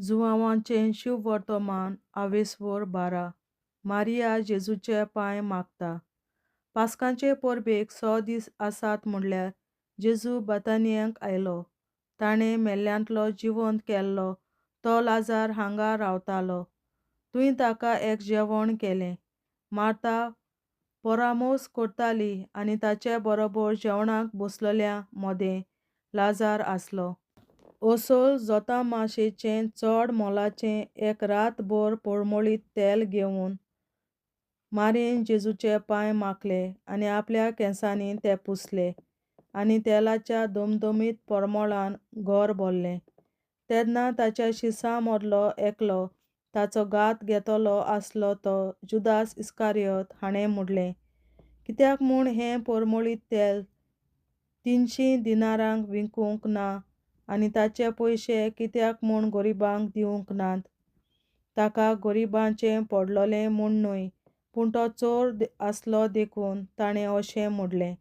जुआंवाचें शुभ वर्तमान 22:12 मारिया जेजूचे पांय मागता. पास्कांचे परबेक 6 दीस आसात म्हणल्यार जेजू बेतानियांक आयलो. ताणें मेल्ल्यांतलो जिवंत केल्लो तो लाजार हांगा रावतालो. थंय ताका एक जेवण केलें. मार्ता परामोस करताली आनी ताचे बरोबर जेवणाक बसलोल्या मदें लाजार आसलो. ओसोल जोता माशेचें चड मोलाचें एक रातभर पळमळीत तेल घेवन मारयेन जेजूचे पांय माखले आनी आपल्या केंसांनी ते पुसले आनी तेलाच्या दमदमीत परमळान घर भरलें. तेन्ना ताच्या शिसां मदलो एकलो, ताचो घात घेतलो आसलो तो जुदास इस्कारियोत हाणें म्हणलें, कित्याक म्हूण हें परमळीत तेल 300 दिनारांक विकूंक ना आनी ताचे पयशे कित्याक म्हूण गरिबांक दिवंक नात. ताका गरिबांचें पडलोलें म्हूण न्हय, पूण तो चोर आसलो देखून ताणें अशें म्हणलें.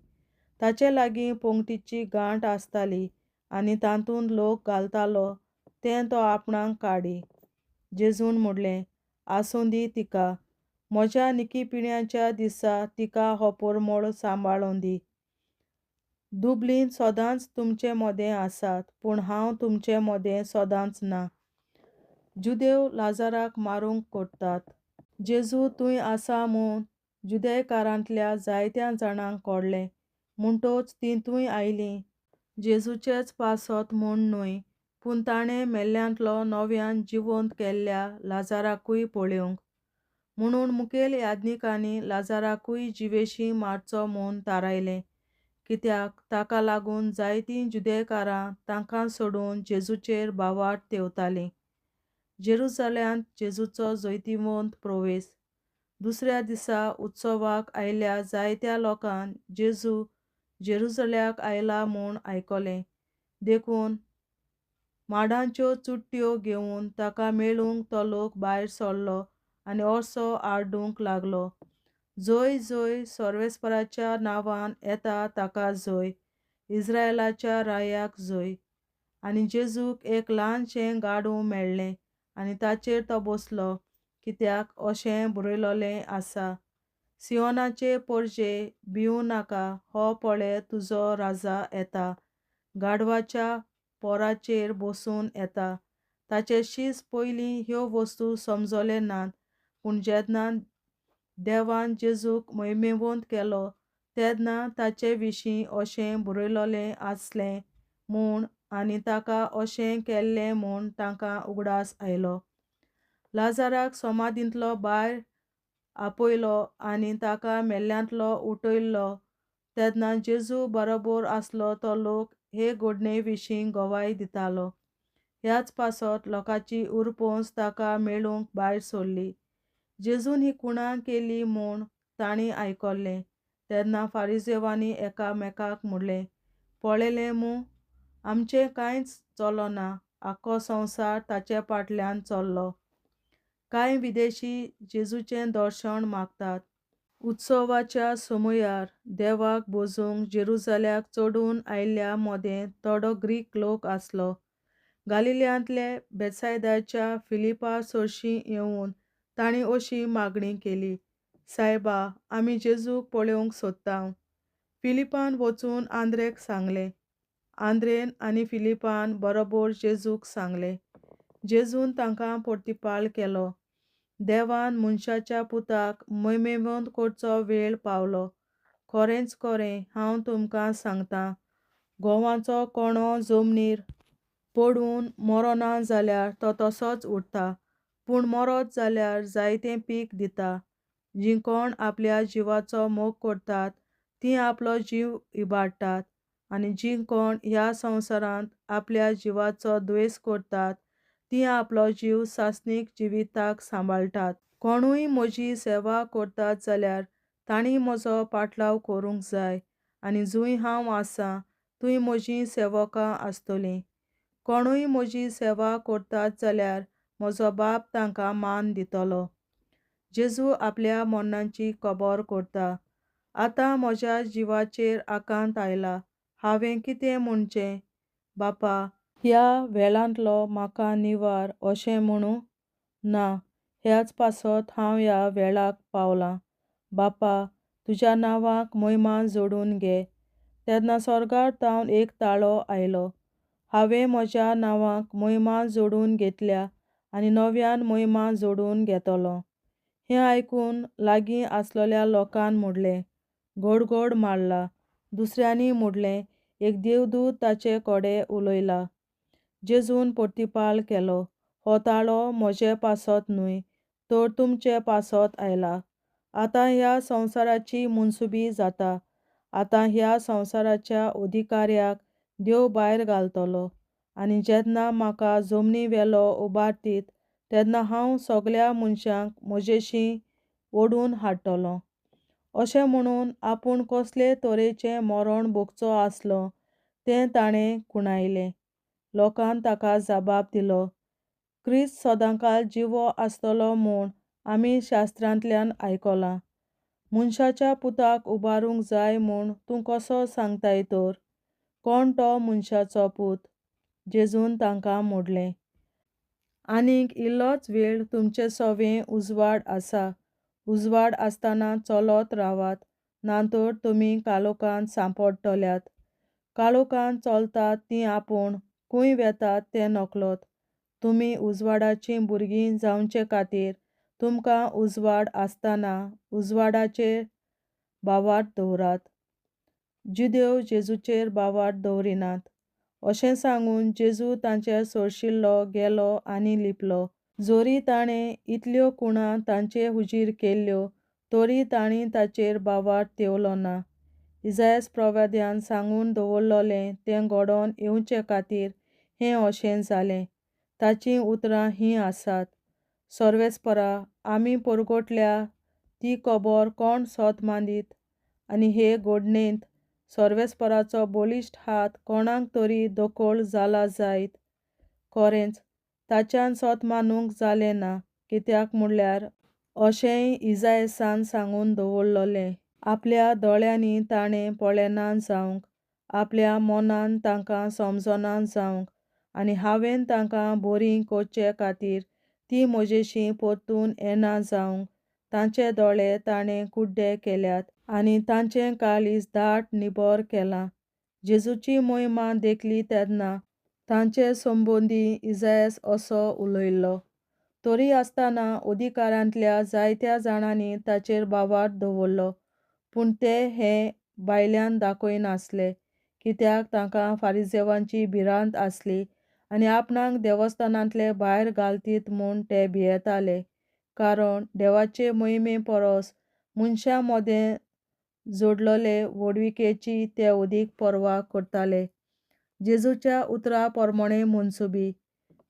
ताचे लागीं पंगतीची गांठ आसताली आनी तातूंत लोक घालतालो तें तो आपणाक काडी. जेजून म्हणलें, आसूं दी तिका. म्हज्या निखिपिण्याच्या दिसा तिका हो परमळ सांबाळूं दी. दुबलीन सदांच तुमचे मदें आसात, पूण हांव तुमचे मदें सदांच ना. जुदेव लाजाराक मारूंक कोडटात. जेजू थंय आसा म्हूण जुदेयकारांतल्या जायत्या जाणांक कळ्ळें. म्हणटच तीं थंय आयलीं. जेजूचेच पासत म्हूण न्हय, पूण ताणें मेल्ल्यांतलो नव्यान जिवंत केल्ल्या लाजाराकूय पळोवंक. म्हणून मुखेल याजकांनी लाजाराकूय जिवेशीं मारचो म्हूण थारायलें, कित्याक ताका लागून जायतीं जुदेयकारां तांकां सोडून जेजूचेर भावार्थ तेवतालीं. जेरुसलेमांत जेजूचो जैतिवंत प्रवेश. दुसऱ्या दिसा उत्सवाक आयिल्ल्या जायत्या लोकांन जेजू जेरुसल्याक आयला म्हूण आयकलें. देखून माडांच्यो चुडट्यो घेवन ताका मेळूंक तो लोक भायर सरलो आनी असो आरडूंक लागलो, जय जय सर्वेस्पराच्या नांवान येता ताका जय, इस्रायेलाच्या रायाक जय. आनी जेजूक एक ल्हानशें गाडूं मेळ्ळें आनी ताचेर तो बसलो, कित्याक अशें बरयलोलें आसा, सियोनाचे परजे, भिवूं नाका, हो पळय तुजो राजा येता, गाढवाच्या पोराचेर बसून येता. ताचे शीस पयलीं ह्यो वस्तू समजले नात, पूण जेन्ना देवान जेजूक महिमेवंत केलो तेन्ना ताचे विशीं अशें बरयलोलें आसलें म्हूण आनी ताका अशें केल्लें म्हूण तांकां उगडास आयलो. लाजाराक समाधींतलो भायर आपयलो आनी ताका मेल्ल्यांतलो उठयलो तेन्ना जेजू बरोबर आसलो तो लोक हे घडणे विशीं गवाही दितालो. ह्याच पासत लोकांची उरपूस ताका मेळूंक भायर सरली. जेजून ही खुणां केली म्हूण तांणी आयकल्लें. तेन्ना फारिसेवांनी एकामेकाक म्हणलें, पळयलें मूं, आमचें कांयच चलोना, आख्खो संवसार ताचे फाटल्यान चल्लो. कांय विदेशी जेजूचें दर्शन मागतात. उत्सवाच्या समयार देवाक भोजूंक जेरुसल्याक चडून आयिल्ल्या मदें थोडो ग्रीक लोक आसलो. गालिल्यांतले बेतसायदाच्या फिलिपा चडशीं येवन तांणी अशी मागणी केली, सायबा, आमी जेजूक पळोवंक सोदतांव. फिलिपान वचून आंद्रेक सांगलें. आंद्रेन आनी फिलिपान बरोबर जेजूक सांगलें. जेजून तांकां प्रतिपाल केलो, देवान मनशाच्या पुताक महिमेवंत करचो वेळ पावलो. खरेंच खरें हांव तुमकां सांगतां, घोवाचो कोणो जमनीर पडून मरो ना जाल्यार तो तसोच उरता, पूण मरत जाल्यार जायतें पीक दिता. जीं कोण आपल्या जिवाचो मोग करतात तीं आपलो जीव इबाडटात, आनी जीं कोण ह्या संवसारांत आपल्या जिवाचो द्वेस करतात तीं आपलो जीव सासणीक जिविताक सांबाळटात. कोणूय म्हजी सेवा करतात जाल्यार तांणी म्हजो पाटलाव करूंक जाय, आनी जंय हांव आसां थंय म्हजीं सेवकां आसतलीं. कोणूय म्हजी सेवा करतात जाल्यार म्हजो बाप तांकां मान दितलो. जेजू आपल्या मरणाची खबर करता. आतां म्हज्या जिवाचेर आकांत आयला. हांवें कितें म्हणचें? बापा, ह्या वेळांतलो म्हाका निवार अशें म्हणूं ना, ह्याच पासत हांव ह्या वेळाक पावलां. बापा, तुज्या नांवाक मोहिमा जोडून घे. तेन्ना स्वर्गांतावन एक ताळो आयलो. हांवें म्हज्या नांवाक मोहिमा जोडून घेतल्या आनी नव्यान मोहिमा जोडून घेतलो. हें आयकून लागीं आसलेल्या लोकान म्हणलें, घोड मारला. दुसऱ्यांनी म्हणलें, एक देवदूत ताचे कडेन उलयला. जेजून प्रतिपाल केलो, हो ताळो म्हजे पासत न्हय, तर तुमचे पासत आयला. आतां ह्या संवसाराची मुनसुबी जाता. आतां ह्या संवसाराच्या अधिकाऱ्याक देव भायर घालतलो. आनी जेन्ना म्हाका जमनी वेलो उबारतीत, तेन्ना हांव सगल्या मनशांक म्हजेशी ओडून हाडटलों. अशें म्हणून आपूण कसले तरेचें मरण भोगचो आसलो तें ताणें कुणायलें. लोकान ताका जापाप दिलो, क्रिस्त सदांकाळ जिवो आसतलो म्हूण आमी शास्त्रांतल्यान आयकलां. मनशाच्या पुताक उबारूंक जाय म्हूण तूं कसो सांगताय तर? कोण तो मनशाचो पूत? जेजून तांकां म्हणलें, आनीक इल्लोच वेळ तुमचे सवें उजवाड आसा. उजवाड आसतना चलत रावात, नातर तुमी काळोखांत सांपडटल्यात. काळोखांत चलतात तीं आपूण खंय वेतात तें नकळत. तुमी उजवाडाचीं भुरगीं जावचे खातीर तुमकां उजवाड आसतना उजवाडाचेर बावार्द दवरात. जुदेव जेजूचेर बावार्द दवरिनात. अशें सांगून जेजू तांचेर सोरशिल्लो गेलो आनी लिपलो. जोरी ताणें इतल्यो कुणां तांचे हुजीर केल्ल्यो, तरी तांणी ताचेर बावार्द तेवलो ना. इसायास प्रवाद्यान सांगून दवरलोलें तें घडोवन येवचे खातीर हें अशें जालें. ताचीं उतरां हीं आसात, सर्वेस्परा, आमी परगटल्या ती खबर कोण सोत मांडीत? आनी हे घडणेंत सर्वेस्पराचो बलिश्ट हात कोणाक तरी दोखोल जाला जायत. खरेंच ताच्यान सोत मानूंक जालें ना, कित्याक म्हणल्यार अशेंय इसायासान सांगून दवरलोलें, आपल्या दोळ्यांनी ताणें पळयना जावंक, आपल्या मनान तांकां समजना जावंक, आनी हांवें तांकां बरीं करचे खातीर तीं म्हजेशी परतून येना जावंक. तांचे दोळे ताणें कुड्डे केल्यात आनी तांचें काळीज दाट निबर केलां. जेजूची मोहिमा देखली तेन्ना तांचे संबंदी इसायास असो उलयल्लो. तरी आसतना अधिकारांतल्या जायत्या जाणांनी ताचेर बावार्द दवरलो, पूण ते हें भायल्यान दाखयनासले, कित्याक तांकां फारिसेवांची भिरांत आसली आनी आपणाक देवस्थानांतले भायर घालतीत म्हूण ते भियेताले, कारण देवाचे मोहिमे परस मनशां मदें जोडलोले व्हडविकेची ते अदीक पर्वा करताले. जेजूच्या उतरा प्रमाणें मनसुबी.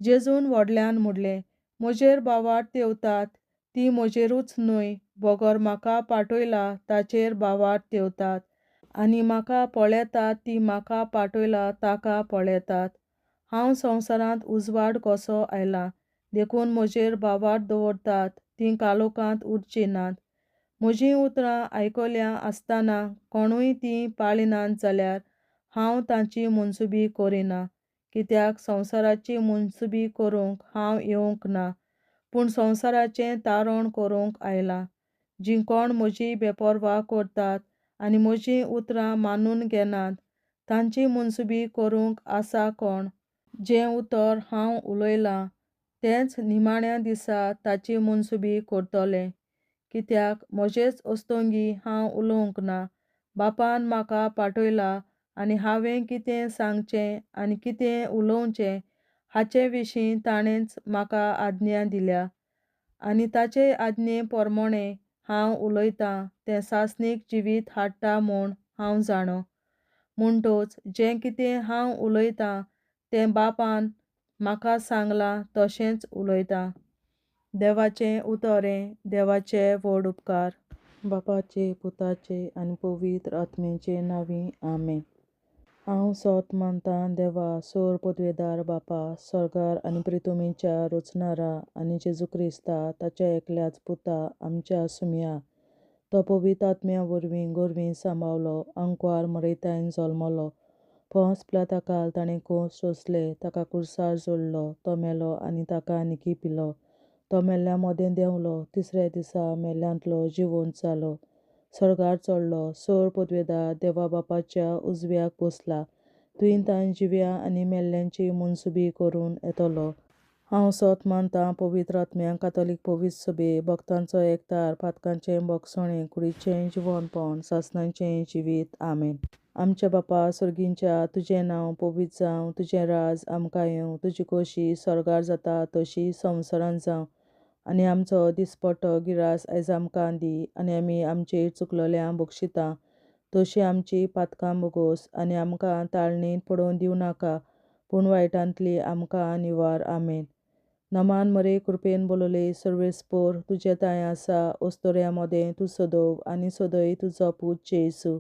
जेजून व्हडल्यान म्हणलें, म्हजेर बावार्द तेवतात तीं म्हजेरूच न्हय, बगर म्हाका पाठयला ताचेर बावार्द तेवतात. आनी म्हाका पळयतात तीं म्हाका पाठयला ताका पळयतात. हांव संवसारांत उजवाड कसो आयलां, देखून म्हजेर बावार्द दवरतात तीं काळोखांत उरचीं नात. म्हजीं उतरां आयकल्या आसतना कोणूय तीं पाळिनात जाल्यार हांव तांची मनसुबी करिना. कित्याक संवसाराची मनसुबी करूंक हांव येवंक ना, पूण संवसाराचें तारण करूंक आयलां. जीं कोण म्हजी बेपरवा करतात आनी म्हजीं उतरां मानून घेनात, तांची मनसुबी करूंक आसा कोण? जें उतर हांव उलयलां तेंच निमाण्या दिसा ताची मनसुबी करतलें. कित्याक म्हजेच अस्तंगी हांव उलोवंक ना, बापान म्हाका पाठयला आनी हांवें कितें सांगचें आनी कितें उलोवचें हाचे विशीं ताणेंच म्हाका आज्ञा दिल्या. आनी ताचे आज्ञे प्रमाणें हांव उलयतां तें सासणीक जिवीत हाडटा म्हूण हांव जाणो. म्हणटच जें कितें हांव उलयतां तें बापान म्हाका सांगलां तशेंच उलयतां. देवाचें उतरें. देवाचे व्हड उपकार. बापाचे, पुताचे आनी पवित्र आत्म्याचे नांवीं आमेन. हांव सोत मानतां देवा, सोर पदवेदार बापा, स्वर्गार आनी पृथ्वीच्या रचणारा, आनी जेजू क्रिस्ता ताच्या एकल्याच पुता आमच्या सुम्या, तो पवित्र आत्म्या वरवीं गोरवीं सांबावलो, अंकवार मरयतायन जल्मलो, पोंस पिलाताकाल ताणें कोस सोंसले, ताका कुर्सार जोडलो, तो मेलो आनी ताका आनीक पिलो. तो मेल्ल्या मोदें देंवलो, तिसऱ्या दिसा मेल्ल्यांतलो जिवंत जालो, सर्गार चडलो, सोर पदवेदार देवा बापाच्या उजव्याक बसला. तुयेन ताण जिव्या आनी मेल्ल्यांची मनसुबी करून येतलो. हांव सोत मानतां पवित्र आत्म्याक, कातोलीक पवित्र सभे, भक्तांचो एकठार, पातकांचें भोगसणें, कुडीचें जिवंतपण, सासणाचें जिवीत. आमेन. आमच्या बापा सर्गींच्या, तुजें नांव पवित्र जावं, तुजें राज आमकां येवं, तुजी खोशी स्वर्गार जाता तशी संवसारांत जावं. आनी आमचो दिसपट्टो गिरास आयज आमकां दी, आनी आमी आमचेर चुकलोल्यांक बक्षिता तशी आमची पातकां बोगोस, आनी आमकां ताळणेंत पडोवन दिवं नाका, पूण वायटांतली आमकां निवार. आमेन. नमान मरे कृपेन बोलोले, सर्वेस्पोर तुजे ताय आसा, ओस्तोऱ्या मोदें तूं सदोव, आनी सदय तुजो पूत जेसू.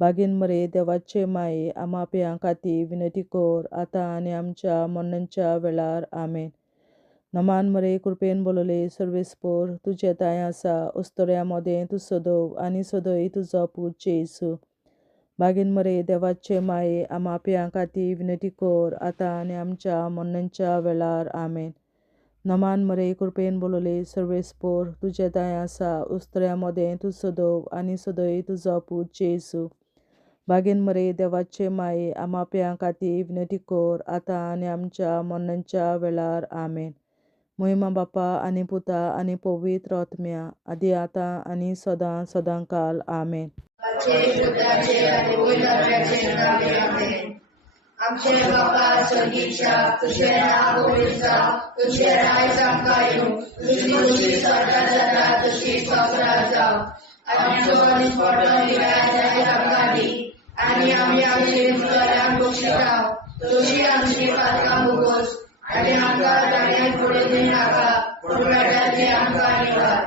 बागेन मरे देवाचे माये, आमाप्यां खातीर विनंती कर, आतां आनी आमच्या मरणाच्या वेळार. आमेन. नमान मरे कृपेन बोलोले, सर्वेस्पोर तुजे ताय आसा, ओस्तोऱ्या मोदें तूं सदोव, आनी सदय तुजो पूत जेसू. बागेन मरे देवाचे माये, आमाप्यां खातीर विनंती कर, आतां आनी आमच्या मरणाच्या वेळार. आमेन. नमान मरे कृपेन बोलोले, सर्वेस्पोर तुजे ताय आसा, ओस्तोऱ्या मोदें तूं सदोव, आनी सदय तुजो पूत जेसू. बागेन मरे देवाचे माये, आमाप्यां खातीर विनंती कर, आतां आनी आमच्या मरणाच्या वेळार. आमेन. महिमा बापा आनी पुता आनी पवित्र आत्म्या, आदी आतां आनी सदां सदांकाल. आमेन. आमचे बापा सर्गीच्या, तुझें नांव पवित्र जावं, तुझें राज आमकां येवं, तुजी खोशी स्वर्गार जाता तशी संवसारांत जावं. आनी आमचो दिसपट्टो गिरास आयज आमकां दी, आनी आमी आमचेर चुकलोल्यांक बक्षिता तशी आमची पातकां बोगोस, आनी आमकां ताळ्यांत पडोवन दिवं नाका, पूण वायटांतली आमकां निवार.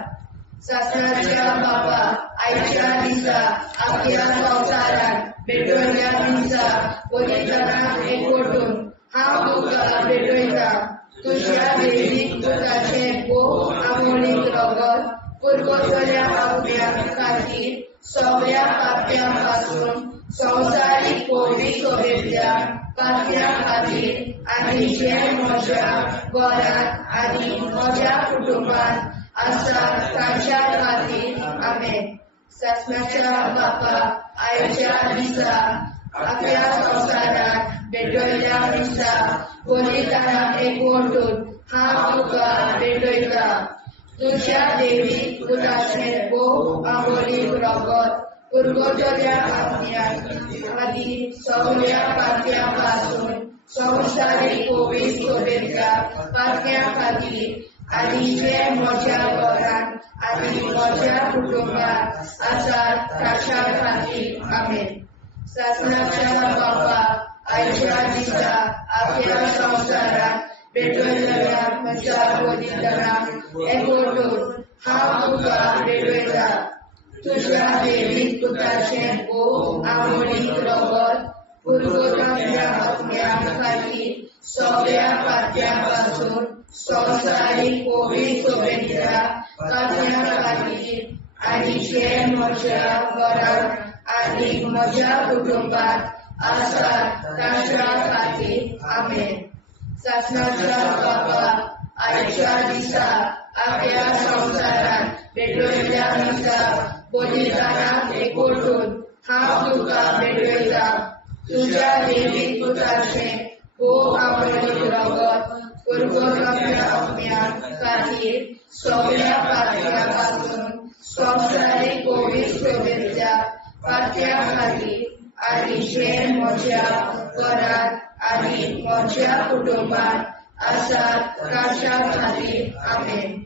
सासणाच्या बापा, आयच्या दिसा आख्या संवसारांत भेटवयल्या दिसा पवित्रांक एकवटून हांव तुका भेटयता. तुज्या देवीक पुताचें भोव आमोणीक रगत पुरगोसल्या आत्म्या खातीर सगळ्या पाप्यां पासून संवसारीक पवित्र सभेंतल्या पाप्यां खातीर आनी जे म्हज्या घरांत आनी म्हज्या कुटुंबांत आसा तांच्या खातीर. आमेन. सासणाच्या बापा, आयच्या दिसा आख्या संवसारांत भेटवयल्या दिसा पवित्रांक एकवटून हांव तुका भेटयता. तुज्या देवीक पुताचें भोव आमोणीक रगत पुरगोसल्या आत्म्या खातीर सगळ्या पाप्यां पासून संवसारीक पवित्र सभेंतल्या पाप्यां खातीर आनी जे म्हज्या घरांत आनी म्हज्या कुटुंबांत आसात तांच्या खातीर. आमेन. सासणाच्या बापा, आयच्या दिसा आख्या संवसारांत भेटवयल्या म्हज्या पवित्रांक एकवटून हांव तुका भेटयता. तुज्या देवीक पुताचें भोव आमोणीक रगत पुरगोसल्या आत्म्या खातीर सगळ्या पाप्यां पासून संवसारीक पवित्र सभेंतल्या पाप्यां खातीर आनी जे म्हज्या घरांत आनी म्हज्या कुटुंबांत आसात तांच्या खातीर. आमेन. सासणाच्या बापा, आयच्या दिसा आख्या संवसारांत भेटवयल्या दिसा पवित्रांक एकवटून हांव तुका भेटयता. तुज्या देवीक पुताचें भोव आमोणीक रगत पुरगोसल्या आत्म्या खातीर सगळ्या पाप्यां पासून संवसारीक पवित्र सभेंतल्या पाप्यां खातीर आनी जे म्हज्या घरांत आनी म्हज्या कुटुंबांत आसात तांच्या खातीर. आमेन.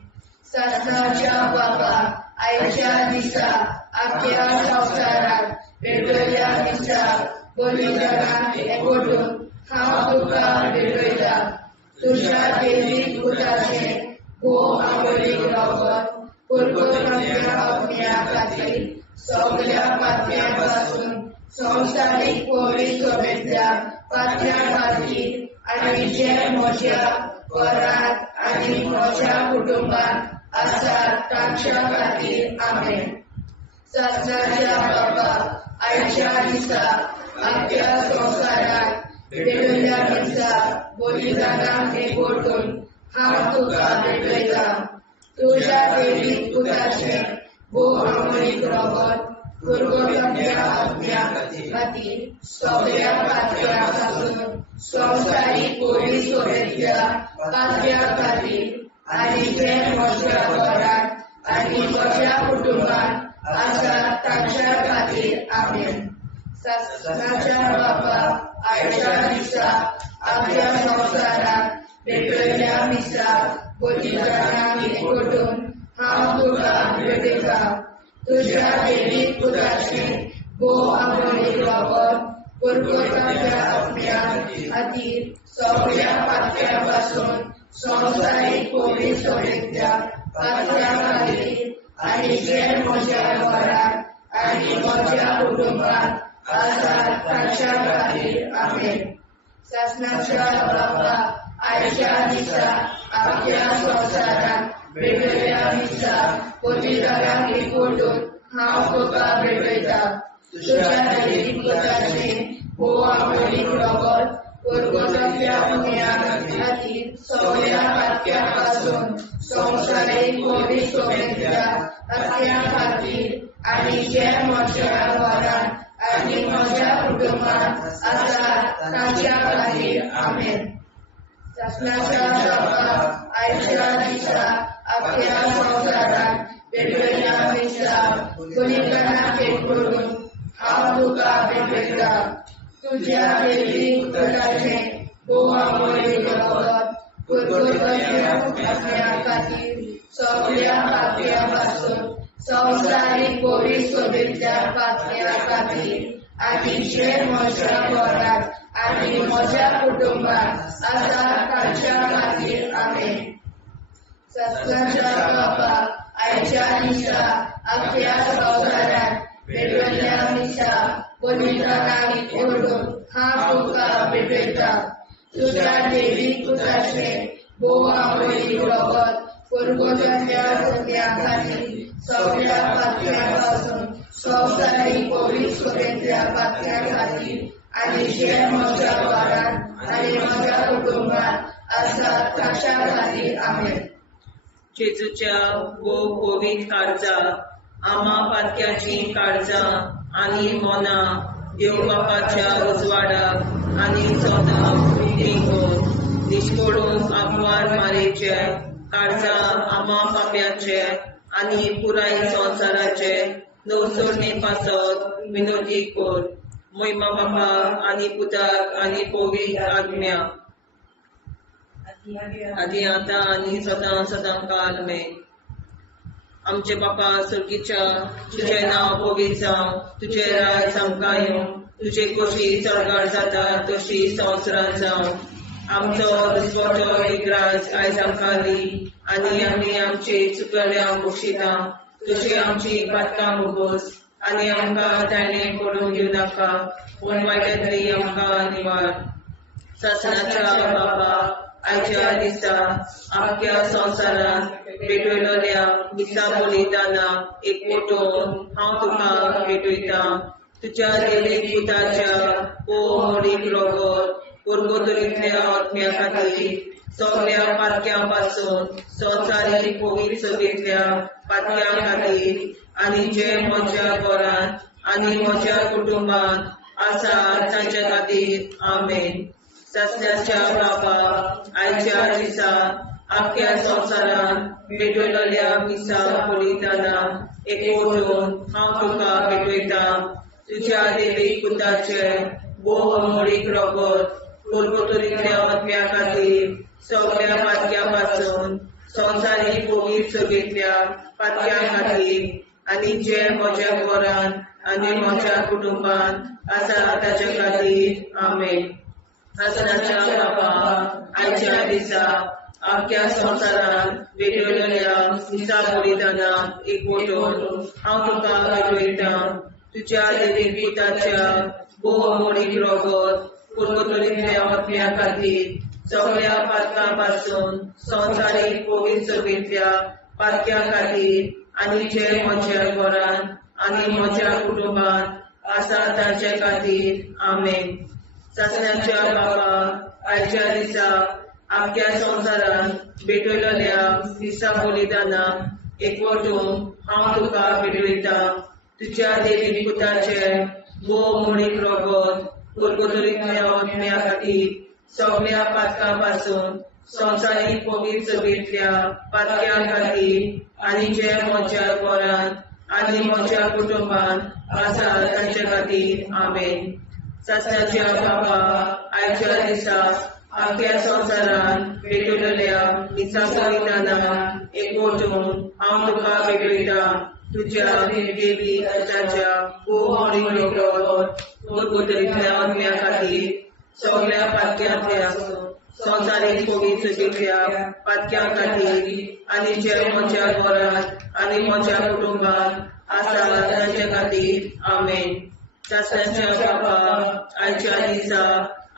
सासणाच्या बापा, आयच्या दिसा आख्या संवसारांत भेटवयल्या दिसा पवित्रांक एकवटून हांव तुका भेटयता. तुज्या देवीक पुताचें भोव आमोणीक रगत पुरगोसल्या आत्म्या खातीर सगळ्या पाप्यां पासून संवसारीक पवित्र सभेंतल्या पाप्यां खातीर आनी जे म्हज्या घरांत आनी म्हज्या कुटुंबांत आसात तांच्या खातीर. आमेन. सासणाच्या बापा, आयच्या दिसा आमच्या संसारात भेटलेल्या दिसा बलिदानाक एकवटून हांव तुका भेटयता. तुझ्या देवीक पुताचे भोव अमरीक रगत पुरगोट्या आज्ञा खातीर सगळ्या पातळ्यां पासून संवसारीक कोवी सोबेतल्या पातळ्यां खातीर आनी जे म्हज्या घरांत आनी म्हज्या कुटुंबांत आसा तांच्या खातीर आमेन. सासणाच्या बापा आयच्या दिसा आपल्या संवसारात भेटलेल्या मिसाक बलिदानाक एकवटून हांव तुका भेटयता. तुझ्या देवीक पुताचे भोव अमरीक रगत पुरगोट्या आज्ञा खातीर सगळ्या पातळ्यां पासून संवसारीक कोवी सोबेतल्या पातळ्यां खातीर आनी जे म्हज्या घरांत आनी म्हज्या कुटुंबांत आसा तांच्या खातीर आमेन. सासणाच्या बापा आयच्या दिसा आपल्या संवसारात भेटलेल्या मिसाक बलिदानाक एकवटून हांव तुका भेटयता. तुझ्या देवीक पुताचे भोव अमरीक रगत पुरगोट्या आज्ञा खातीर सगळ्या पातळ्यां पासून संवसारीक कोवी सोबेतल्या पातळ्यां खातीर आनी जे म्हज्या घरांत आनी म्हज्या कुटुंबांत आसा तांच्या खातीर आमेन. सासणाच्या बापा आयच्या दिसा आपल्या संवसारात भेटलेल्या मिसाक बलिदानाक एकवटून हांव तुका भेटयता. तुझ्या देवीक पुताचे भोव अमरीक रगत पुरगोट्या आज्ञा खातीर सगळ्या पातळ्यां पासून संवसारीक कोवी सोबेतल्या पातळ्यां खातीर आनी जे म्हज्या घरांत आनी म्हज्या कुटुंबांत आसा तांच्या खातीर आमेन. सासणाच्या बापा आयच्या दिसा आपल्या संवसारात भेटलेल्या मिसाक बलिदानाक एकवटून हांव तुका भेटयता. तुझ्या देवीक पुताचे भोव अमरीक रगत पुरगोट्या आज्ञा खातीर सगळ्या पातळ्यां पासून संवसारीक कोवी सोबेतल्या पातळ्यां खातीर आनी जे म्हज्या घरांत आनी म्हज्या कुटुंबांत आसा तांच्या खातीर आमेन. जेजूच्या भोव कोवीद काळजा आमा पातक्याची काळजां आनी मोना देव बापाच्या उजवाडाक आनी सदांच उक्तींक निश्कोडून आग्वार मारेचे काळजा आमा पाप्याचे आनी पुराय संवसाराचे नवसोरणे पासत विनोदी कोर. महिमा बापा आनी पुताक आनी पवित्र आज्ञा आदी आतां आनी सदां सदां काल मे. आमचे बापा सुर्गीच्या तुझे नांव पवित्र जावं, तुझे राज आमकां येवं, तुझे कशी चडगाड जाता तशी संवसारांत जावं. आमचो दिसवटो एक राज आयज आमकां दी आनी आमी आमचे चुकल्यांक बक्षिता. तुजी आमची पातकां भोगोस आनी आमकां ताणें पडूंक दिवं नाका, पूण वायटांतली आमकां निवार. सासणाच्या बापा आयच्या दिसा आख्या संवसारांत भेटयलेल्या मिसा बलिदानाक एकवटून हांव तुका भेटयता. तुज्या देवीक पुताच्या भोव अमरीक रगत पुरगोट्या आज्ञा खातीर सगळ्या पातक्यां पासून संवसारीक कोवी सोबेतल्या पातळ्यां खातीर आनी जे म्हज्या घरांत आनी म्हज्या कुटुंबांत आसा तांच्या खातीर आमेन. सासण्याच्या बापा आयच्या दिसा आख्या संवसारांत भेटयलेल्या मिसा बलिदानाक एकवटून हांव तुका भेटयता. तुज्या देवीक पुताचे भोव अमरीक रगत पुरगोट्या आज्ञा खातीर सगळ्या पातक्यां पासून संवसारीक कोवी सोबेतल्या पातळ्यां खातीर आनी जे म्हज्या घरांत आनी म्हज्या कुटुंबांत आसा ताच्या खातीर आमेन. सासणाच्या बापा आयच्या दिसा आख्या संवसारांत भेटयलेल्या मिसा बलिदानाक एकवटून हांव तुका भेटयता. तुज्या देवीक पुताच्या भोव अमरीक रगत पुरगोट्या आज्ञा खातीर सगळ्या पातकां पासून संवसारीक कोवी सोबेतल्या पातक्यां खातीर आनी जे म्हज्या घरांत आनी म्हज्या कुटुंबांत आसा तांचे खातीर आमेन. ससण्याच्या बाबा आयच्या दिसा आख्या संवसारान भेटयलेल्या दिसा बलिदानाक एकवटून हांव तुका भेटयता. तुज्या देवी पुताचे वो म्हणीक रगत कुरकुरीतल्या आत्म्या खातीर सगळ्या पातकां पासून संवसारीक पवित्र सभेंतल्या पातक्यां खातीर आनी जे म्हज्या घरांत आनी म्हज्या कुटुंबान आसा तांचे खातीर आमेन. ससण्याच्या बाबा आयच्या दिसा आख्या संवसारान भेटयलेल्या दिसा बलिदानाक एकवटून हांव तुका भेटयता. तुज्या देवी पुताच्या वो म्हणीक रगत कुरकुरीतल्या आत्म्या खातीर सगळ्या पातक्यांतल्या संवसारीक पवित्र सभेंतल्या पातक्यां खातीर आनी जे म्हज्या घरांत आनी म्हज्या कुटुंबान आसा तांचे खातीर आमेन. ससण्याच्या बाबा आयच्या दिसा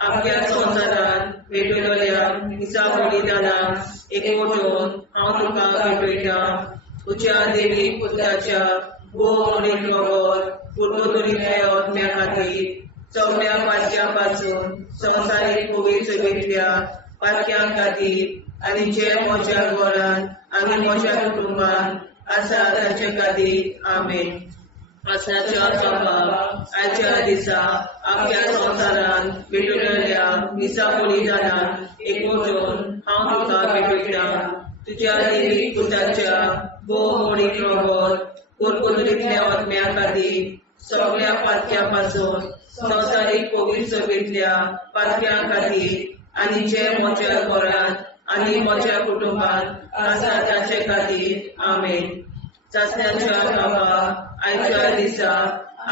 आख्या संवसारान भेटयलेल्या दिसा बलिदानाक एकवटून हांव तुका भेटयता. तुज्या देवी पुताच्या वो म्हणीक रगत कुरकुरीतल्या आत्म्या खातीर सगळ्या पातक्यां पासून संवसारीक पवित्र सभेंतल्या पातक्यां खातीर आनी जे म्हज्या घरांत आनी म्हज्या कुटुंबान आसा तांचे खातीर आमेन. ससण्याच्या बाबा आयच्या दिसा आख्या संवसारान भेटयलेल्या दिसा बलिदानाक एकवटून हांव तुका भेटयता. तुज्या देवी पुताच्या वो म्हणीक रगत कुरकुरीतल्या आत्म्या खातीर सगळ्या पातक्यां पासून संवसारीक पवित्र सभेंतल्या पातक्यां खातीर आनी जे म्हज्या घरांत आनी म्हज्या कुटुंबान आसा तांचे खातीर आमेन. ससण्याच्या बाबा आयच्या दिसा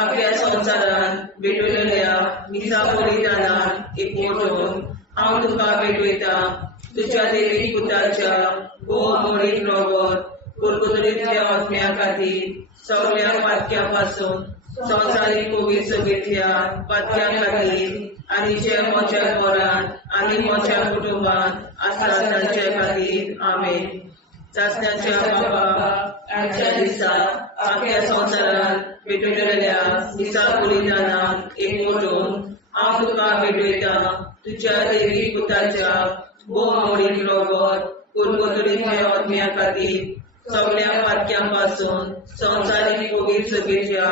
आख्या संवसारान भेटयलेल्या दिसा बलिदानाक एकवटून हांव तुका भेटयता. तुज्या देवी पुताच्या वो म्हणीक रगत कुरकुरीतल्या आत्म्या खातीर सगळ्या पातक्यां पासून संवसारीक पवित्र सभेंतल्या पातक्यां खातीर आनी जे म्हज्या घरांत आनी म्हज्या कुटुंबान आसा तांचे खातीर आमेन. ससण्याच्या बाबा आयच्या दिसा आख्या संवसारान भेटयलेल्या दिसा बलिदानाक एकवटून हांव तुका भेटयता. तुज्या देवी पुताच्या वो म्हणीक रगत कुरकुरीतल्या आत्म्या खातीर सगळ्या पातक्यां पासून संवसारीक पवित्र सभेंतल्या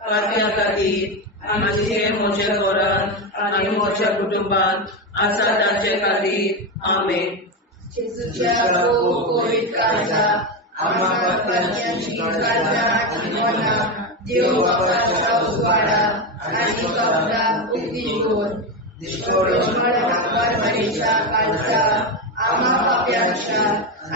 पातक्यां खातीर आनी जे म्हज्या घरांत आनी म्हज्या कुटुंबान आसा तांचे खातीर आमेन. जेजूच्या पवित्र काळजा आम्हा पातक्यांची काळजा आनी मना देव बापाच्या उजवाडा आनी कबराक उक्ती कर. परमेच्या काळजा आम्हा पाप्यांच्या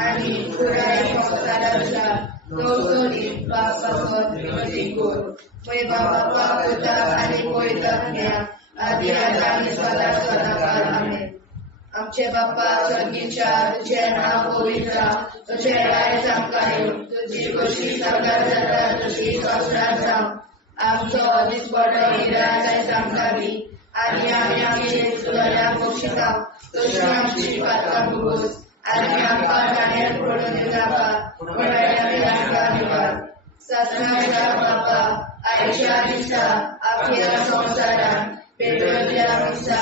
आनी पुराय संवसाराच्या नवसरीत पापासत विनंती कर. पळय बाबा पुता आनी पवित्रात्म्या आदी आनी सदा सदाकाळ आमेन. आमचे बापा स्वर्गीच्या तुझे नाव पवित्र तुझे राय आमकां तुजी कशी सरकार जाता तशी संवसारांत जावं. आमचो दिसपडो हिराय आमकां दी आनी आमी आमचे चुकल्याक बक्षिता तशी आमची पातकां भोगोस आनी आमकां गाण्यार पडून दिनाका पूण आमकां निवार. ससण्याच्या बापा आयच्या दिसा आख्या संवसारान भेटयलेल्या दिसा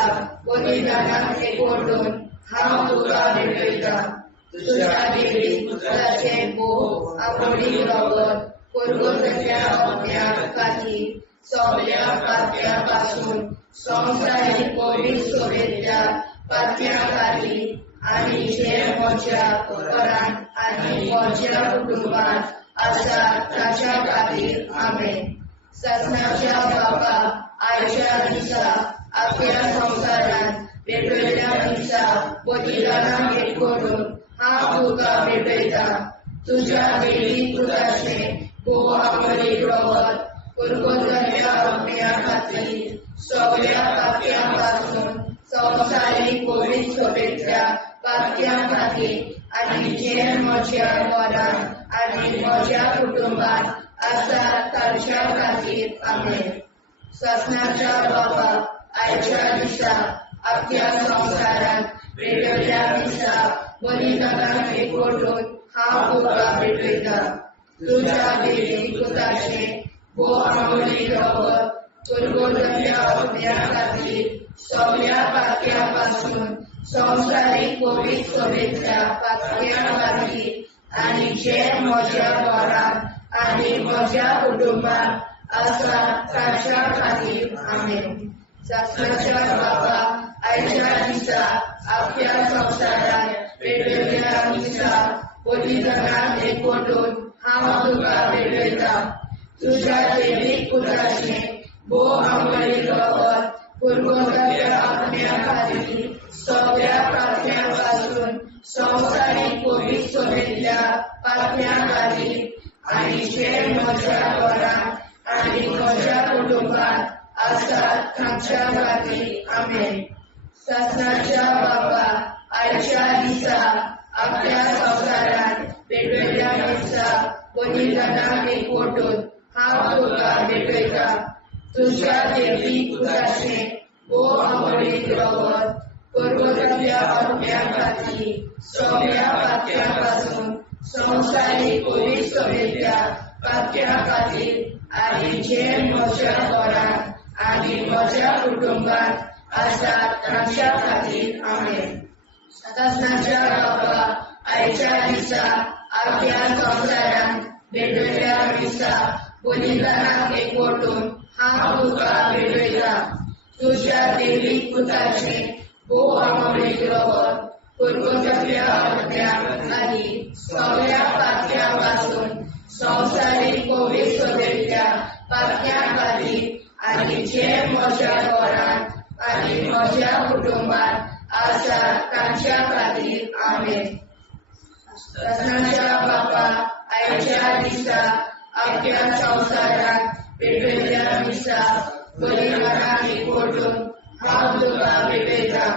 बलिदानाक एकवटून हांव तुका भेटयता. तुज्या देवी पुताचे वो म्हणीक रगत कुरकुरीतल्या आत्म्या खातीर सगळ्या पातक्यां पासून संवसारीक पवित्र सभेंतल्या पातक्यां खातीर आनी जे म्हज्या घरांत आनी म्हज्या कुटुंबान आसा ताच्या खातीर आमेन. ससण्याच्या बापा आयच्या दिसा आख्या संवसारान भेटयलेल्या दिसा बलिदानाक एकवटून हांव तुका भेटयता. तुज्या देवी पुताचे वो म्हणीक रगत कुरकुरीतल्या आत्म्या खातीर सगळ्या पातक्यां पासून संवसारीक पवित्र सभेंतल्या पातक्यां खातीर आनी जे म्हज्या घरांत आनी म्हज्या कुटुंबान आसा तांच्या खातीर आमेन. ससण्याच्या बापा आयच्या दिसा आख्या संवसारान भेटयलेल्या दिसा बलिदानाक एकवटून हांव तुका भेटयता. तुज्या देवी पुताचे वो म्हणीक रगत पुरगोटल्या आपल्या खातीर सगळ्या पातक्यापासून संवसारीक कोवीड सोबेतल्या पातक्या खातीर आनी जे म्हज्या घरांत आनी म्हज्या कुटुंबात आसा ताच्या खातीर आमेन. शासनाच्या बाबा आयच्या दिसा आपल्या संवसारात पेटयल्ल्या दिसा बलिदानाक एकवटून हांव तुका पेटयता. तुज्या दैवीक पुताचें भोव आंबळी रगत पुरगोटल्या आपल्या खातीर सगळ्या पातक्यां पासून संवसारीक कोवीड सोबेतल्या पातक्यां खातीर आनी जे म्हज्या घरांत आनी म्हज्या कुटुंबात आसात तांच्या खातीर आमेन. शासनाच्या बाबा आयच्या दिसा आपल्या संवसारात पेटयल्ल्या दिसा बलिदानाक एकवटून हांव तुका पेटयता. तुज्या दैवीक पुताचें भोव आंबळी रगत पुरगोटल्या आपल्या खातीर सगळ्या पातक्यां पासून संवसारीक कोवीड सोबेतल्या पातक्यां खातीर आनी जे म्हज्या घरांत आनी म्हज्या कुटुंबात आसात तांच्या खातीर आमेन. शासनाच्या बाबा आयच्या दिसा आपल्या संवसारात पेटयल्ल्या दिसा बलिदानाक एकवटून हांव तुका पेटयता. तुज्या दैवीक पुताचें भोव आंबळी रगत पुरगोटल्या आपल्या खातीर सगळ्या पातक्यां पासून संवसारीक कोवीड सोबेतल्या पातक्यां खातीर आनी जे म्हज्या घरांत आनी म्हज्या कुटुंबात आसा तांच्या खातीर आमेन. शासनाच्या बाबा आयच्या दिसा आपल्या संवसारात पेटयल्ल्या दिसा बलिदानाक एकवटून हांव तुका पेटयता.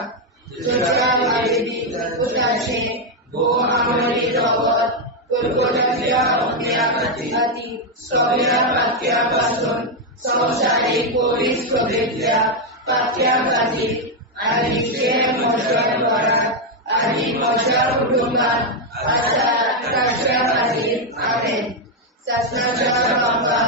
तुज्या दैवीक पुताचें भोव आंबळी रगत पुरगोटल्या आपल्या खातीर सगळ्या पातक्यां पासून संवसारीक कोवीड सोबेतल्या पातक्यां खातीर आनी जे म्हज्या घरांत आनी म्हज्या कुटुंबात आसा तांच्या खातीर आमेन. शासनाच्या बाबा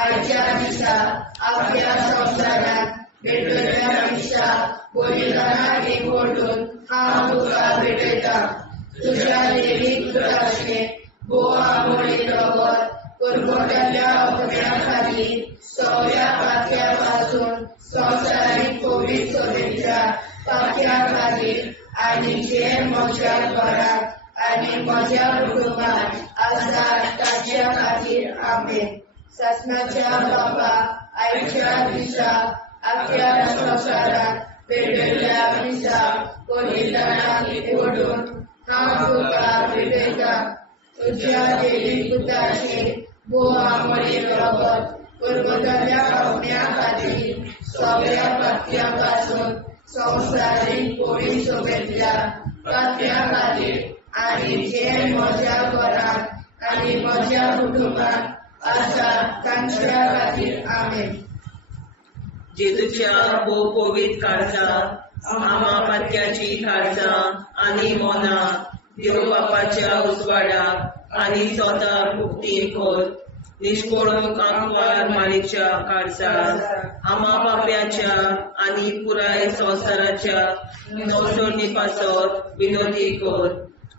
आयच्या दिसा आपल्या संवसारात पेटयल्ल्या दिसा बलिदानाक एकवटून हांव तुका पेटयता. तुज्या दैवीक पुताचें भोव आंबळी रगत पुरगोटल्या आपल्या खातीर सगळ्या पातक्यां पासून संवसारीक कोवीड सोबेतल्या पातक्यां खातीर आनी जे म्हज्या घरांत आनी म्हज्या कुटुंबात आसा तांच्या खातीर आमेन. शासनाच्या बाबा आयच्या दिसा आपल्या संवसारात पेटयल्ल्या दिसा बलिदानाक एकवटून हांव तुका पेटयता. तुज्या दैवीक पुताचें भोव आंबळी रगत पुरगोटल्या आपल्या खातीर सगळ्या पातक्यां पासून संवसारीक कोवीड सोबेतल्या पातक्यां खातीर आनी जे म्हज्या घरांत आनी म्हज्या कुटुंबात आसा तांच्या खातीर आमेन. जेजूच्या भोव कोवीड काळजांत आमा पातक्याची काळजां आनी मोना देव बापाच्या उजवाडाक आनी स्वता मुक्ती कोर. निष्पळूक आंकवार माळेच्या काळजांत आमा बापाच्या आनी पुराय संवसाराच्या संशोधनी पासत विनोदी कोर.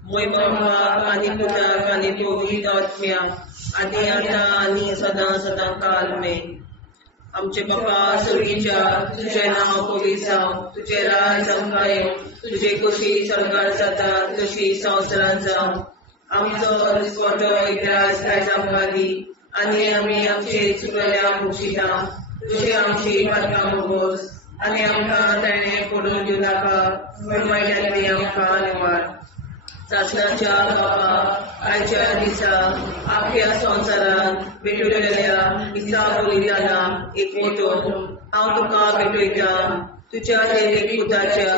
मोय बापाक आनी पुताक आनी पवित्र आत्म्याक आदी आतां आनी सदां सदां काल मेन. आमचे बापा सर्गीच्या तुझें नांव पवित्र जावं, तुजें राज आमकां येवं, तुजी कशी स्वर्गार जाता तशी संवसारांत जावं. आमचो दिसपटो एकदांच आयज आमकां दी आनी आमी आमचे चुकल्यांक मुशिता. तुजी आमची पातकां भोगोस आनी आमकां ताणें पडून दिवं नाका, वायटांतली आमकां निवाड. शासनाच्या बाबा आयच्या दिसा आपल्या संवसारांत पेटयल्ल्या दिसा बलिदानाक एकवटून हांव तुका पेटयता. तुज्या दैवीक पुताच्या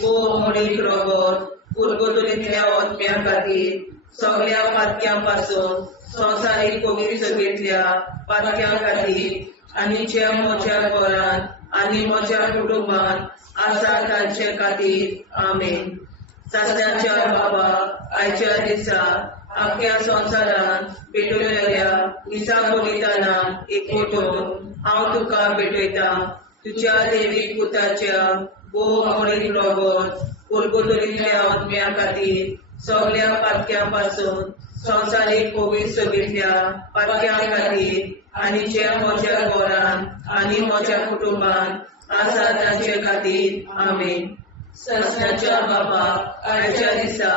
भोव आंबळी रगत पुरगोटल्या आत्म्या खातीर सगळ्या पातक्यां पासून संवसारीक कोवीड सोबेतल्या पातक्यां खातीर आनी जे म्हज्या घरांत आनी म्हज्या कुटुंबात आसा तांचे खातीर आमेन. सासऱ्याच्या बाबा आयच्या दिसा आख्या संवसारान पेटयलेल्या मिसा बोलिताना एकवटून हांव तुका भेटयता तुझ्या देवीक पुताच्या भोव मोडीक रोगोत कोलगोतरीतल्या आत्म्या खातीर सगळ्या पातक्यां पासून संवसारीक कोवीड सगळीतल्या पातक्यां खातीर आनी जे म्हज्या घरान आनी म्हज्या कुटुंबान आसा तांचे खातीर आमेन. सासऱ्याच्या बाबा आयच्या दिसा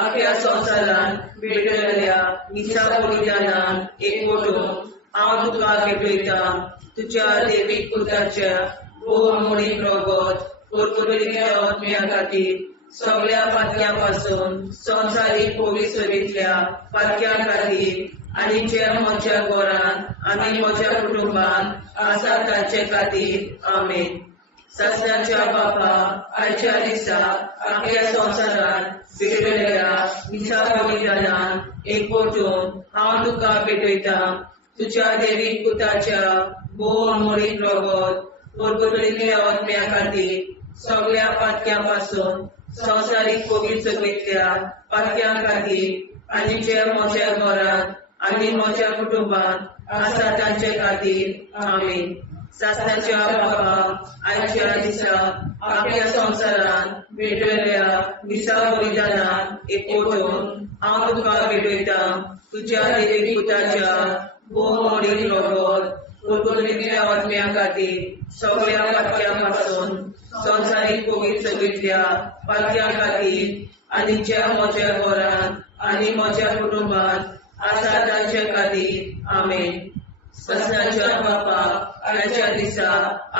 आख्या संवसारान भेटयलेल्या मिसा बोलिदानान एकवटून हांव तुका भेटयता तुझ्या देवीक पुताच्या भोव मोडीक रोगोत कोलगोतरीतल्या आत्म्या खातीर सगळ्या पातक्यां पासून संवसारीक कोवीड सगळीतल्या पातक्यां खातीर आनी जे म्हज्या घरान आनी म्हज्या कुटुंबान आसा तांचे खातीर आमेन. सासऱ्याच्या बापा आयच्या दिसा आख्या संवसारान भेटयलेल्या मिसा बोलिदानान एकवटून हांव तुका भेटयता तुझ्या देवीक पुताच्या भोव मोडीक रोगोत कोलगोतरीतल्या आत्म्या खातीर सगळ्या पातक्यां पासून संवसारीक कोवीड सगळीतल्या पातक्यां खातीर आनी जे म्हज्या घरान आनी म्हज्या कुटुंबान आसा तांचे खातीर आमेन. सासऱ्याच्या बाबा आयच्या दिसा आख्या संवसारान भेटयलेल्या मिसा बोलिदानान एकवटून हांव तुका भेटयता तुझ्या देवीक पुताच्या भोव मोडीक रोगोत कोलगोतरीतल्या आत्म्या खातीर सगळ्या पातक्यां पासून संवसारीक कोवीड सगळीतल्या पातक्यां खातीर आनी ज्या म्हज्या घरान आनी म्हज्या कुटुंबान आसा तांचे खातीर आमेन. सासऱ्याच्या बापा आयच्या दिसा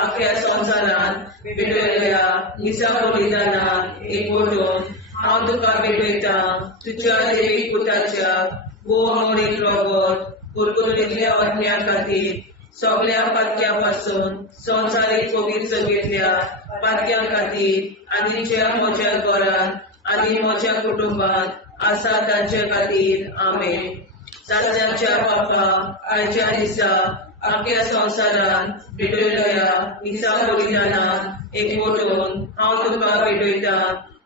आख्या संवसारान भेटयलेल्या मिसा बोलिदानान एकवटून हांव तुका भेटयता तुझ्या देवीक पुताच्या भोव मोडीक रोगोत कोलगोतरीतल्या आत्म्या खातीर सगळ्या पातक्यां पासून संवसारीक कोवीड सगळीतल्या पातक्यां खातीर आनी ज्या म्हज्या घरान आनी म्हज्या कुटुंबान आसा तांचे खातीर आमेन. सासऱ्याच्या बापा आयच्या दिसा आख्या संवसारान भेटयलेल्या मिसा बोलिदानान एकवटून हांव तुका भेटयता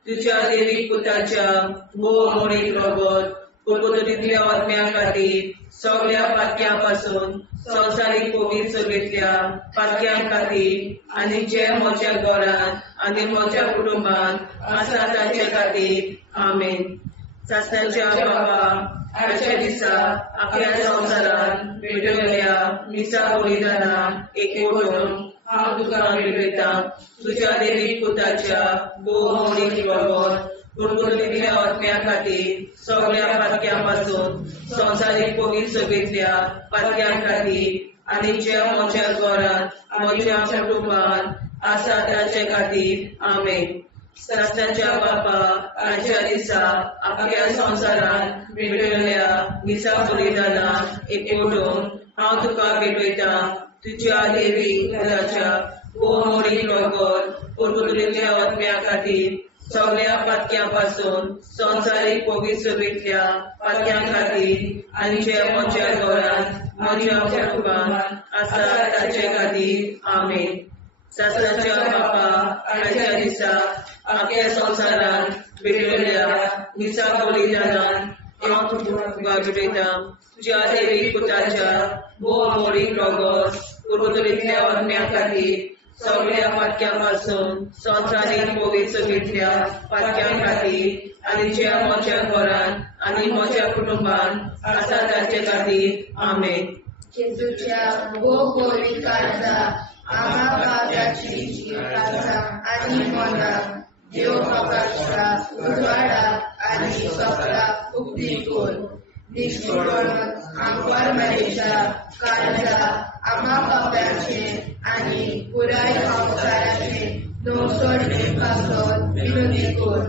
तुझ्या देवीक पुताच्या भोव मोडीक रोगोत कोलगोतरीतल्या आत्म्या खातीर सगळ्या पातक्यां पासून संवसारीक कोवीड सगळीतल्या पातक्यां खातीर आनी जे म्हज्या घरान आनी म्हज्या कुटुंबान आसा तांचे खातीर आमेन. सासऱ्याच्या बाबा आयच्या दिसा आख्या संवसारान भेटयलेल्या मिसा बोलिदानान एकवटून हांव तुका भेटयता तुझ्या देवीक पुताच्या भोव मोडीक रोगोत कोलगोतरीतल्या आत्म्या खातीर सगळ्या पातक्यां पासून संवसारीक कोवीड सगळीतल्या पातक्यां खातीर आनी जे म्हज्या घरान म्हज्या कुटुंबान आसा तांचे खातीर आमेन. सासऱ्याच्या बापा आयच्या दिसा आख्या संवसारान भेटयलेल्या मिसा बोलिदानान एकवटून हांव तुका भेटयता तुझ्या देवीक पुताच्या भोव मोडीक रोगोत कोलगोतरीतल्या आत्म्या खातीर सगळ्या पातक्यां पासून संवसारीक कोवीड सगळीतल्या पातक्यां खातीर आनी जे म्हज्या घरान म्हज्या कुटुंबान आसा तांचे खातीर आमेन. सासऱ्याच्या बापा आयच्या दिसा आख्या संवसारान भेटयलेल्या मिसा बोलिदानान हांव तुका भेटयता तुझ्या देवीक पुताच्या भोव मोडीक रोगोत कोलगोतरीतल्या आत्म्या खातीर सगळ्या पातक्यां पासून संवसारीक कोवीड सगळीतल्या पातक्यां खातीर आनी जे म्हज्या घरान आनी म्हज्या कुटुंबान आसा तांचे खातीर आमेन. जेजूच्या भोव कोवीड काळचा आम्हा पाप्याची आसा आनी मना देव बापाच्या उजवाडा आनी सपना उक्ती कोर निष्ठुरपणात आमकां मेळच्या काळजा आम्हा पाप्याचे आनी पुराय संवसाराचे नवसोड पासून विनोदी कोर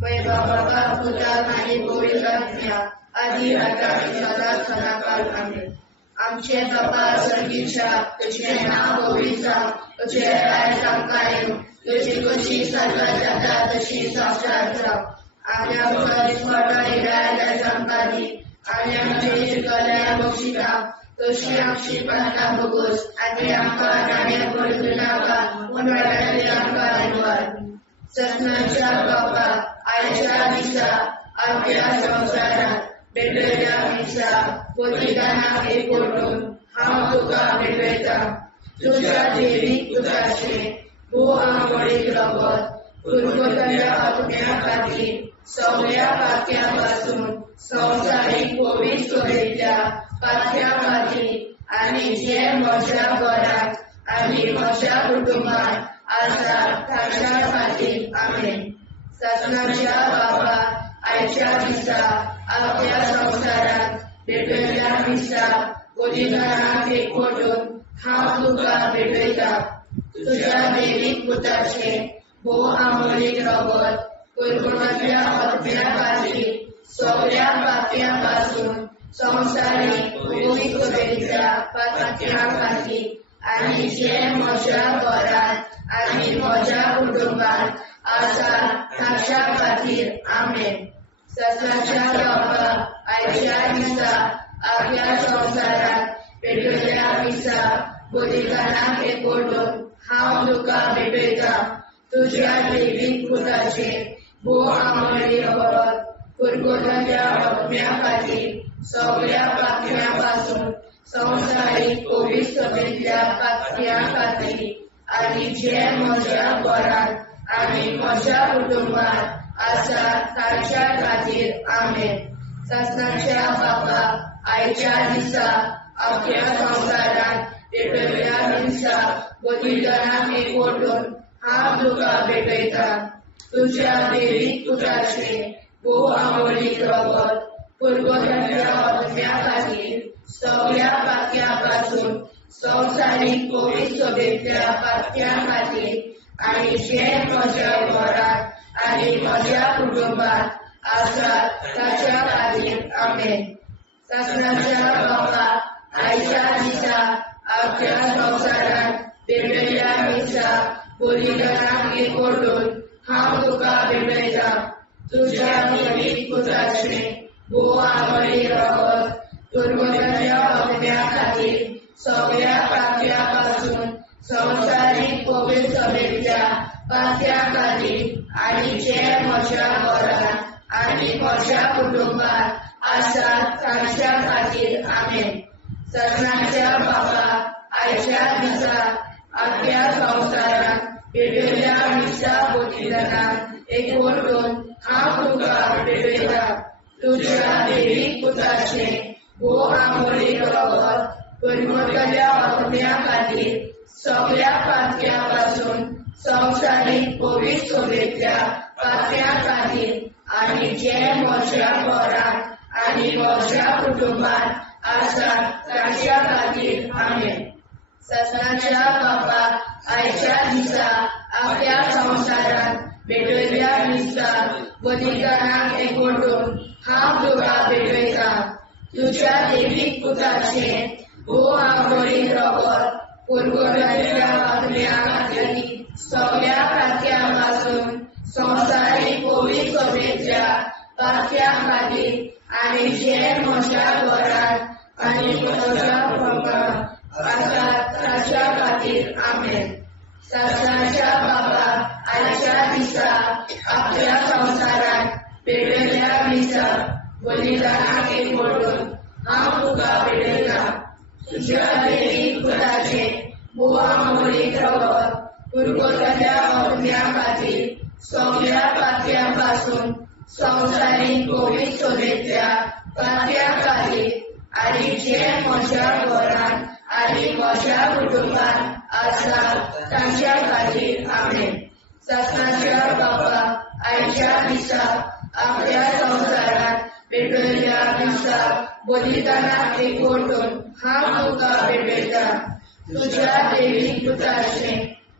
बाबा पुताक आनी गोविंद आदी आतां सदा सदाकाळ आमेन. आमचे बाबा सर्गीच्या तुझे नाव गोविंदा तुझे राय आमकां तुझी कशी साजरा जाता तशी संवसारात जावं. आनी आमकां दिसपट्टा इराय आमकां दी आनी आमचे कल्या बक्षिता तशी आमची प्रार्थना भोगोस आनी आमकां नाणे पडूं नाका पूण वाटायले आमकां धन्यवाद. ससनाच्या बापा आयच्या दिसा आपल्या संसारात भेटलेल्या मिसा बलिदानाक एकवटून हांव तुका भेटयता तुझ्या देवीक पुताचे भोव आंबोळीक रगत कुरकुरल्या आत्म्या खातीर सगळ्या पात्या पासून संवसारीक कोवीड सोबेतल्या पात्या खातीर आनी जे म्हज्या घरात आनी म्हज्या कुटुंबात आसा ताच्या खातीर आमेन. ससनाच्या बापा आयच्या दिसा आपल्या संसारात भेटलेल्या मिसा बलिदानाक एकवटून हांव तुका भेटयता तुझ्या देवीक पुताचे भोव आंबोळीक रगत कुरकुरल्या आत्म्या खातीर सगळ्या पात्या पासून संवसारीक कोवीड सोबेतल्या पात्या खातीर आनी जे म्हज्या घरात आनी म्हज्या कुटुंबात आसा ताच्या खातीर आमेन. ससनाच्या बापा आयच्या दिसा आपल्या संसारात भेटलेल्या मिसा बलिदानाक एकवटून हांव तुका भेटयता तुझ्या देवीक पुताचे भोव आंबोळीक रगत कुरकुरल्या आत्म्या खातीर सगळ्या पात्या पासून संवसारीक कोवीड सोबेतल्या पात्या खातीर आनी जे म्हज्या घरात आनी म्हज्या कुटुंबात आसा ताच्या खातीर आमेन. ससनाच्या बापा आयच्या दिसा आपल्या संसारात भेटलेल्या मिसा बलिदानाक एकवटून हांव तुका भेटयता तुझ्या देवीक पुताचे भोव आंबोळीक रगत कुरकुरल्या आत्म्या खातीर सगळ्या पात्या पासून संवसारीक कोवीड सोबेतल्या पात्या खातीर आनी जे म्हज्या घरात आनी म्हज्या कुटुंबात आसा ताच्या खातीर आमेन. ससनाच्या बापा आयच्या दिसा आपल्या संसारात भेटलेल्या मिसा बलिदानाक एकवटून हांव तुका भेटयता तुझ्या देवीक पुताचे भोव आंबोळीक रगत कुरकुरल्या आत्म्या खातीर सगळ्या पात्या पासून संवसारीक कोवीड सोबेतल्या पात्या खातीर आनी जे म्हज्या घरात आनी म्हज्या कुटुंबात आसा ताच्या खातीर आमेन. ससनाच्या बापा आयच्या दिसा आपल्या संसारात भेटलेल्या मिसा बलिदानाक एकवटून हांव तुका भेटयता तुझ्या देवीक पुताचे भोव आंबोळीक रगत कुरकुरल्या आत्म्या खातीर सगळ्या पात्या पासून संवसारीक कोवीड सोबेतल्या पात्या खातीर आनी जे म्हज्या घरात आनी म्हज्या कुटुंबात आसा ताच्या खातीर आमेन. ससनाच्या बापा आयच्या दिसा आपल्या संसारात भेटलेल्या मिसा बलिदानाक एकवटून हांव तुका भेटयता तुझ्या देवीक पुताचे भोव आंबोळीक रगत कुरकुरल्या आत्म्या खातीर सगळ्या पात्या पासून संवसारीक कोवीड सोबेतल्या पात्या खातीर आनी जे म्हज्या घरात आनी म्हज्या कुटुंबात आसा ताच्या खातीर आमेन. ससनाच्या बापा आयच्या दिसा आपल्या संसारात भेटलेल्या मिसा बलिदानाक एकवटून हांव तुका भेटयता तुझ्या देवीक पुताचे भोव आंबोळीक रगत कुरकुरल्या आत्म्या खातीर सगळ्या पात्या पासून संवसारीक कोवीड सोबेतल्या पात्या खातीर आनी जे म्हज्या घरात आनी म्हज्या कुटुंबात आसा ताच्या खातीर आमेन. ससनाच्या बापा आयच्या दिसा आपल्या संसारात भेटलेल्या मिसा बलिदानाक एकवटून हांव तुका भेटयता तुझ्या देवीक पुताचे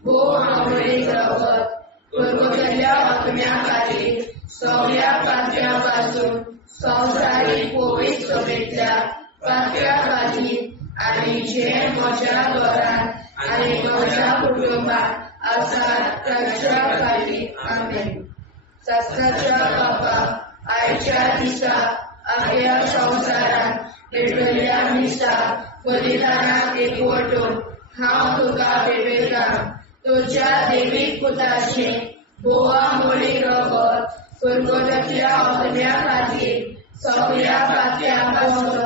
भोव आंबोळीक रगत कुरकुरल्या आत्म्या खातीर सगळ्या पात्या पासून संवसारीक कोवीड सोबेतल्या पात्या खातीर आनी जे म्हज्या घरात आनी म्हज्या कुटुंबात आसा ताच्या खातीर आमेन. ससनाच्या बापा आयच्या दिसा आपल्या संसारात भेटलेल्या मिसा बलिदानाक एकवटून हांव तुका भेटयता तुझ्या देवीक पुताचे बोवा मोडी रगत कर्कटाच्या अग्न्या खातीर सगळ्या पात्यां पासून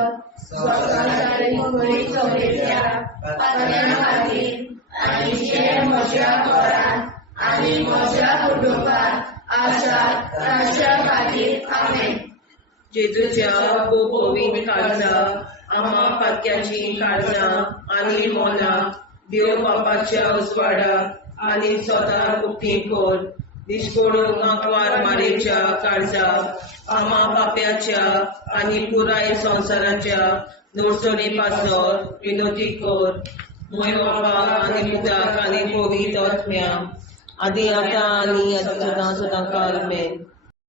स्वतंत्राची बळी चलयल्या पात्यां खातीर आनी जे म्हज्या घरांत आनी म्हज्या कुटुंबांत आसात तांच्या खातीर आमेन. जेजूच्या पवित्र काळजा आम्हा पात्याची काळजा आनी मोना देव बापाच्या उजवाडाक आनी स्वता कुटी कोर दिसपडून आंकवार मारेच्या काळजा आम्हा पाप्याच्या आनी पुराय संवसाराच्या नोडचणी पासर विनोदी कोर मोय बापा आनी पुताक आनी पवित्र आत्म्या आदी आतां आनी सदां सदां काल मेन.